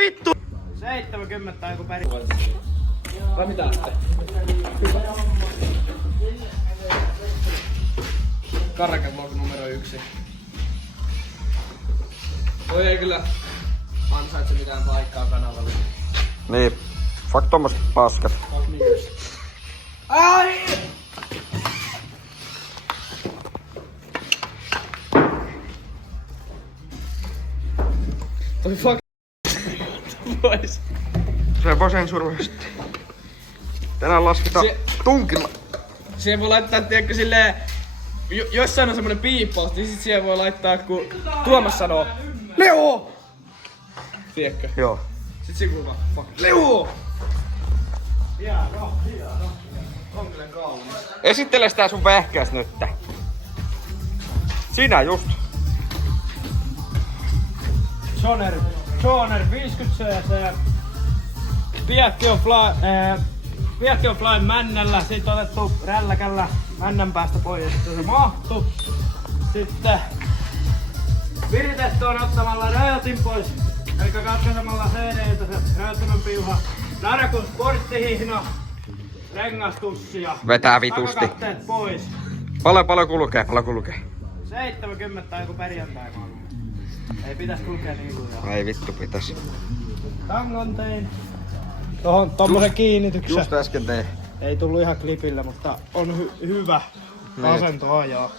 vittu! 70 on joku päri. Vai mitä sitten? Karkevlog numero 1. Toi ei kyllä ansaitse mitään paikkaa kanavalle. Niin, fuck tommoset paskat. Ai! Toi fuck pois. Se voi sensuroida sitten. Tänään lasketaan tunkilla. Siihen voi laittaa, tiedätkö, silleen... Jossain on semmonen piippaus, niin sit siihen voi laittaa, kun Tuomas sanoo Leo! Tiedätkö? Joo. Sit siinä kuuluu fuck Leo! Hieno. On kyllä kaunis. Esittele sitä sun vehkeäs nyt. Sinä just. Joner 50cc. Piekki on fly männällä, siitä on otettu rälläkällä männän päästä pois ja sitten se mahtuu. Sitten viritetty on ottamalla rajoitin pois, eli katkaisemalla CD-tä se rajoittimen piuha. Narakun sporttihihna, rengastussi ja Vetää vitusti. takakatteet pois. Paljon kulkee. 70 on joku perjantai maailma. Ei pitäis kulkea niin kuin joo. Ei vittu pitäis. Tangon tein. Tohon tommosen kiinnityksen. Just äsken tein. Ei tullut ihan klipillä, mutta on hyvä asento ajaa.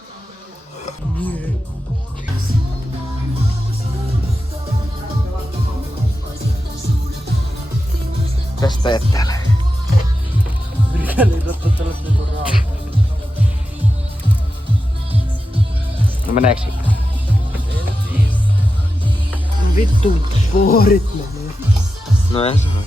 Mitäs teet täällä? Mikäli totta tällaista niinku rauhaa. No meneeks sitten? Vittu puorit menee. No en sano.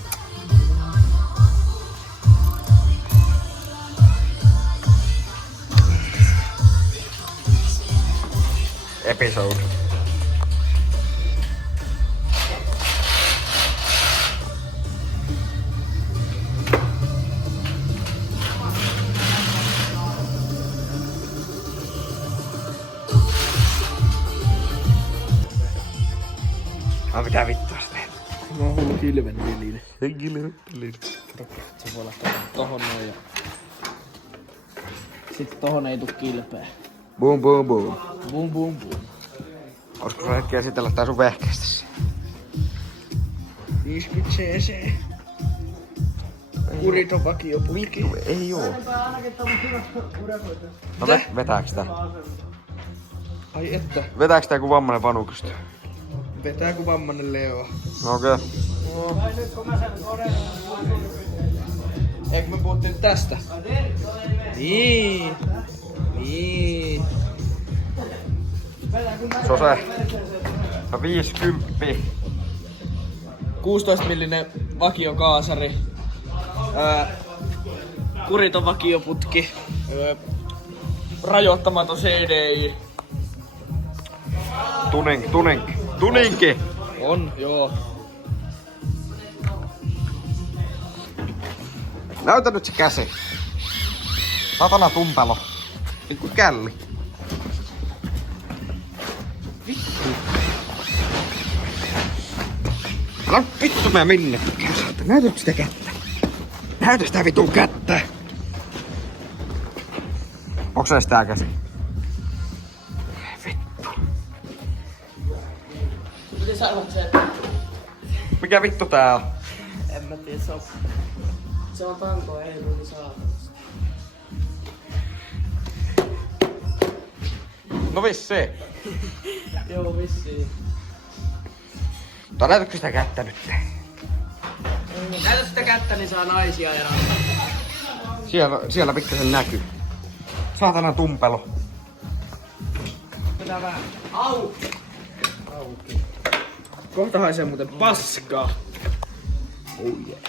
Episode. Mitä vittua sä teet? Mä oon hullu kilvenvelinen. Kilvenvelinen. Se voi laittaa tohon noin ja... Sitten tohon ei tuu kilpeä. Boom. Boom. Olisiko sulla hetki esitellä tää sun vehkeestäsi? 50cc. Kuriton vakioputki. Vittu, ei oo. No vetääks tää? Ai että. Vetääks tää ku vammanen vanuksesta? Vetää ku vammanen Leo. No okei. Eikö me puhuttiin nyt tästä? Niin. Se on se. No 50. 16 millinen vakiokaasari. Kuriton vakioputki. Rajoittamaton CDI. Tuninki. On, joo. Näytä nyt se käsi. Satana tumpelo. Vittu källi. Vittu. Älä vittu mene minnekään. Näytä sitä kättä. Näytä sitä vitun kättä. Onks se tää käsi? Vittu. Miten sä arvat sen? Mikä vittu tää on? En mä tiedä, se on tanko, ei rulli saatavasti. No vissiin. Joo, vissiin. Mutta näytätkö sitä kättä nyt? Näytä sitä kättä, niin saa naisia ja... Siellä pikkasen näkyy. Saatana tumpelo. Pitää vähän auki. Kohta haisee muuten paskaa. Oh yeah.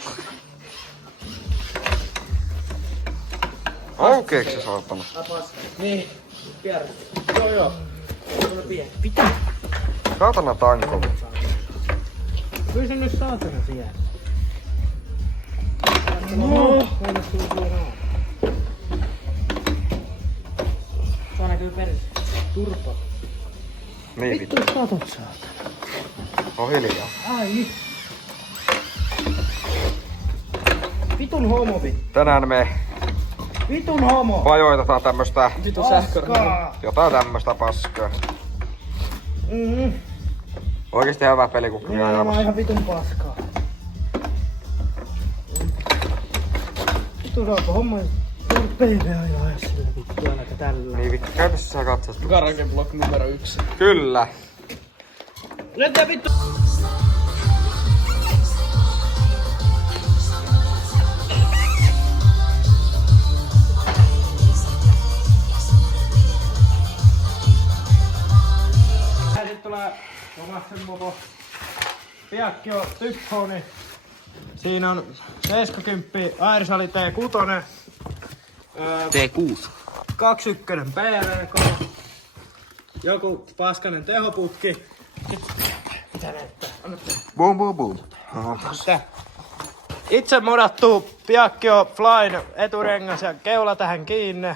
Aukeeks se saatana? Niin, pierä. Joo. Tuolla pieni. Pitää. Saatana tanko. Kyllä se nyt saatana siellä. No. Aina sulla siellä on. Tuo näkyy perille. Turpa. Niin vittu. Vittu katot saatana. On hiljaa. Ai nyt. Vitun homo vittu. Tänään me Vitun homo. vajoitetaan tämmöstä, Vitu sähköä. jotain tämmöstä paskaa. Oikeesti hyvä peli, kun Minä on ihan vitun paskaa. Vittu saako homma PV ajaa sillä vittu ainakaan tällä. Niin vittu, käytä sä katsot. Karaoke Block numero 1. Kyllä. Nyt vittu. Sitten tulee Tomasen mopo. Piakkio Typhoni. Siinä on 70 Airsali T6. T6. 21 PVK. Joku paskanen tehoputki. Mitä näyttää? Boom boom boom. Mitä? Itse modattu Piakkio Flyn eturengas ja keula tähän kiinni.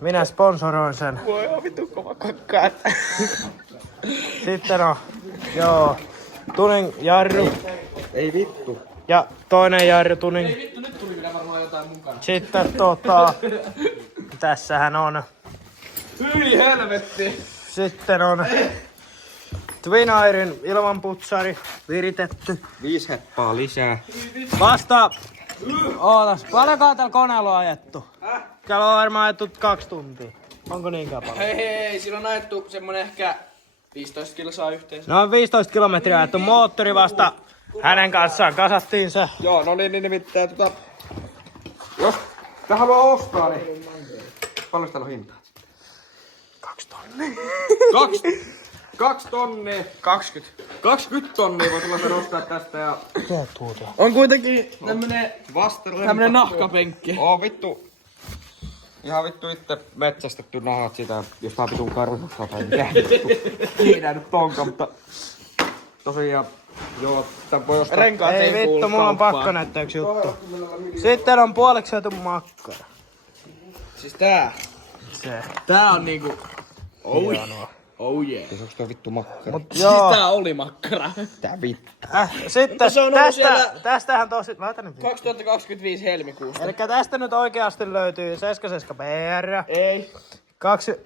Minä sponsoroin sen. Voi oo vitu kova kakkaa. Sitten on, joo, tuning jarru Ei vittu. ja toinen jarru tuning. Ei vittu, nyt tuli vielä varmaan jotain mukana. Sitten tässähän on, Hyi helvetti. sitten on Twin Airin ilmanputsari viritetty. 5 heppaa lisää. Vasta, ootas, paljonkaan tällä koneella on ajettu? Täällä on varmaan ajettu 2 tuntia. Onko niinkään paljon? Hei, siinä on ajettu semmonen ehkä 15 kilsaa yhteensä. No 15 kilometriä ajettu moottori vasta. Hänen kanssaan kasattiin se. Joo, no niin nimittäin jos tää haluaa ostaa, niin paljon täällä on hintaa? 2 tonnia. 2 tonnia. 20 tonnia voi tulla sen ostaa tästä ja Mitä tuota? On kuitenkin vastarempa. tämmönen nahkapenkki. Oo vittu. Ihan vittu itse metsästetty nahat sitä, jos tää vitun karhussa tai mikä vittu. Siinä nyt onkaan, mutta tosiaan joo, tän voi ostaa. Renkaat Ei ei kuulu vittu, mulla on kauppaan. pakko näyttää yksi juttu. Sitten on puoleksi syöty makkara. Siis tää. Se. Tää on niinku... Hienoa. Oh yeah. Siis onks toi vittu makkara? Mut Siis joo. tää oli makkara. Tää vittu. Sitten se on ollut siellä- tästähän tosi... Laita nyt. 2025 helmikuusta. Elikkä tästä nyt oikeasti löytyy 77 BR. Ei.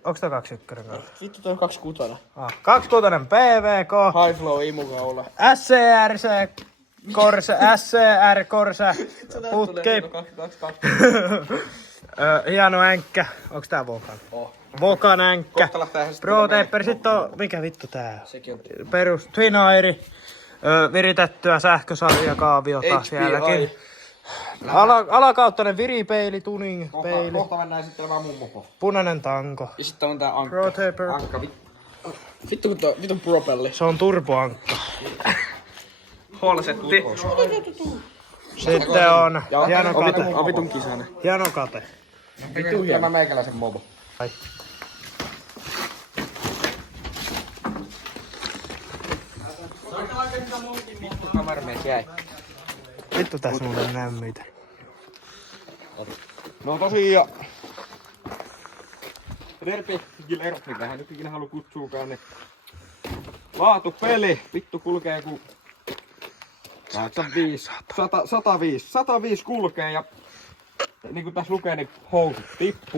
Onks tää 21 kanssa? Vittu toi on 26. 26 PVK. High flow imukaula. SCRC Corse, SCR Corse putki. 22. Hieno änkkä. Onks tää Vokan? Oh. Vokan änkkä. Kohta lähtee sitten Pro Taper, sit on... Mikä vittu tää on? Sekin on. Perus Twin Airi. Viritettyä sähkösarjakaaviota HPI. sielläkin. Alakauttainen viripeili, tuning peili. Kohta mennään esittelemään mummopo. Punainen tanko. Ja sitten on tää ankka. Pro Taper. Ankka vittu. Vittu kun toi vitun propelli. Se on turboankka. Holsetti. Sitten on hieno kate. On vitun kisainen. Hieno kate. Vittu hieno meikäläisen mobo. Ai. Vittu kameramies jäi. Vittu tässä mulla ei näy mitään. No tosiaan. Derpi Gilerot, mitä hän nyt ikinä halu kutsuukaan, niin laatupeli. Vittu kulkee ku 105 kulkee ja niinku tässä lukee, niin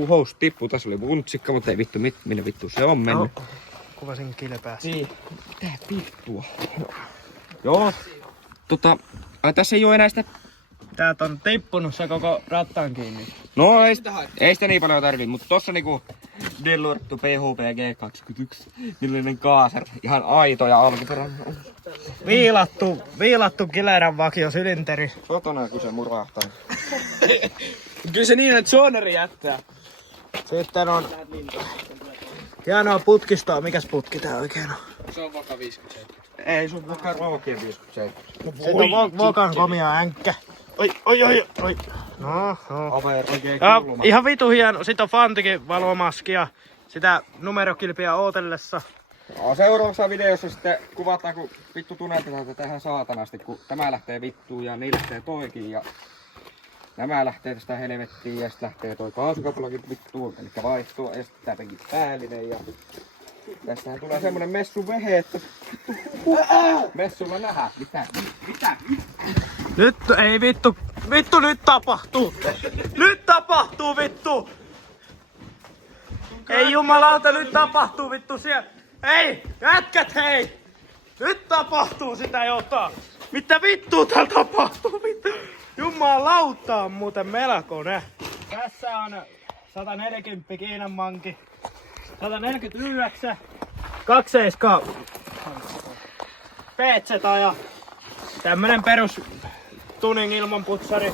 housut tippuu. Tässä oli muntsikka, mutta ei vittu, minne vittu se on mennyt. No, kuvasin kilpäässä. Niin. Mitä vittua? Joo. Ai tässä ei oo enää sitä. Täältä on tippunut se koko rattaan kiinni. No ei sitä niin paljon tarvii, mutta tossa niinku Dellorto PHP G21. Niillinen kaaser. Ihan aito ja alkuperäinen. Viilattu Kilerän vakio sylinteri. Kotona kun se murahtaa. Kyllä se niin, että zoneri jättää. Sitten on hienoa putkistoa. Mikäs putki tää oikein on? Se on vaka 57. Ei sun mukaan Rookien 57. Sitten on Vokan komia änkkä. Oi. No. Over oikein Ja kuuluma. ihan vitu hieno. Sitten on Fantikin valomaskia. Sitä numerokilpiä ootellessa. No, seuraavassa videossa sitten kuvataan, kun vittu tunnetetaan tätä ihan saatanasti, kun tämä lähtee vittuun ja niin lähtee toikin ja nämä lähtee tästä helvettiin ja sitten lähtee toi kaasukapulakin vittuun, eli vaihtuu ja sitten tää penkin päällinen ja tästähän tulee semmonen messun vehe, että messulla nähdään. Mitä? Nyt ei vittu Vittu nyt tapahtuu! Nyt tapahtuu vittu! Ei jumalauta, nyt tapahtuu vittu siellä! Hei! Jätkät hei! Nyt tapahtuu sitä jotain! Mitä vittua täällä tapahtuu vittu? Jumalauta on muuten melkoinen. Tässä on 140 Kiinan manki. 149. 27 PZ ja tämmönen perus tuning ilman putsari.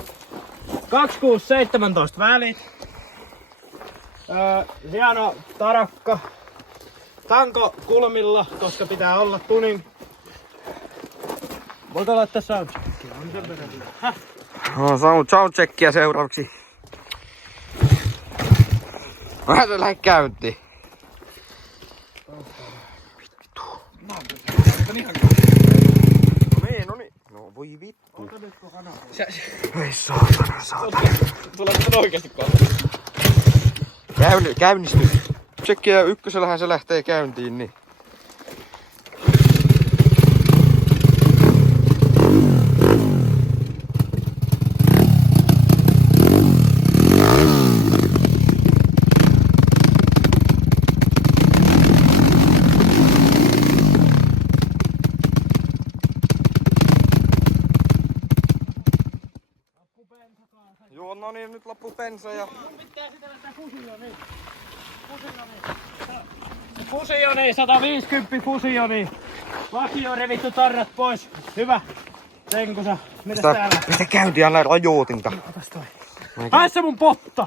2617 välit. Hieno tarakka. Tanko kulmilla, koska pitää olla tuning. Voit laittaa soundcheckia. On sen verran. No, soundcheckia seuraavaksi. Vähän se lähde käyntiin. Vittu. No niin. No voi vittu. Ei saatana. Tulee nyt oikeesti kohta. Käynnistys. Tsekkiä ykkösellähän se lähtee käyntiin, niin. Joo, no niin, nyt loppu bensa ja... Pitää sitä lähteä fusioni, 150 fusioni. Vakio revitty tarrat pois. Hyvä. Tenkusa. Mitäs täällä? Pistä käyntiin näin rajoitinta. Otas toi. Hae se mun potta!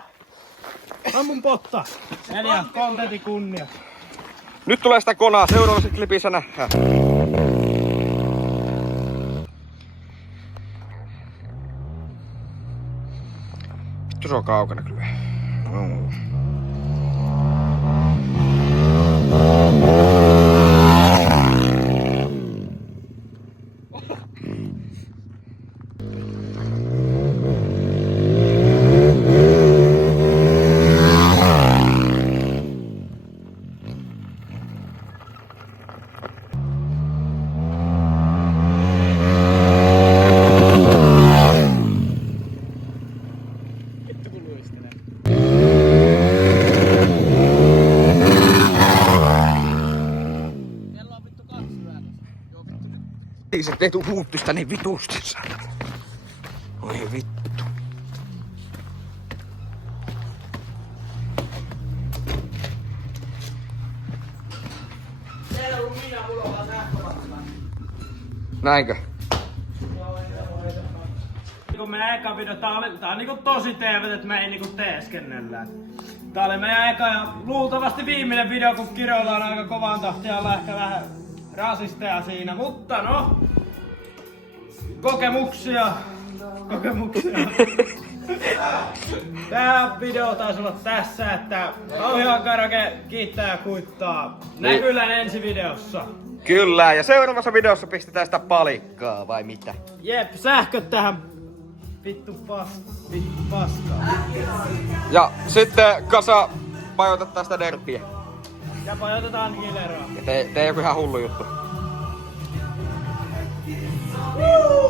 Hae mun potta! Neljä, kontentin kunnia. Nyt tulee sitä konaa, seuraavassa klipissä nähdään. Vittu se on kaukana kyllä. Ei se teetu muuttusta niin vitusti saada. Oi vittu. Täällä on minä, mulla on vaan sähkövatsilla. Näinkö? Kun meidän eka video, tää on niinku tosi TV, että me ei niinku teeskennellään. Tää oli meidän eka ja luultavasti viimeinen video, kun kiroillaan aika kovaan tahtia, ollaan ehkä vähän rasisteja siinä, mutta no, kokemuksia. Tää video taisi olla tässä, että Kauhajoen Karaoke kiittää ja kuittaa. Näkyllään ensi videossa. Kyllä, ja seuraavassa videossa pistetään sitä palikkaa, vai mitä? Jep, sähköt tähän vittu paskaa. Ja sitten kasa pajotetaan sitä derppiä. Ja pajotetaan Gileraa. Ja tee joku ihan hullu juttu.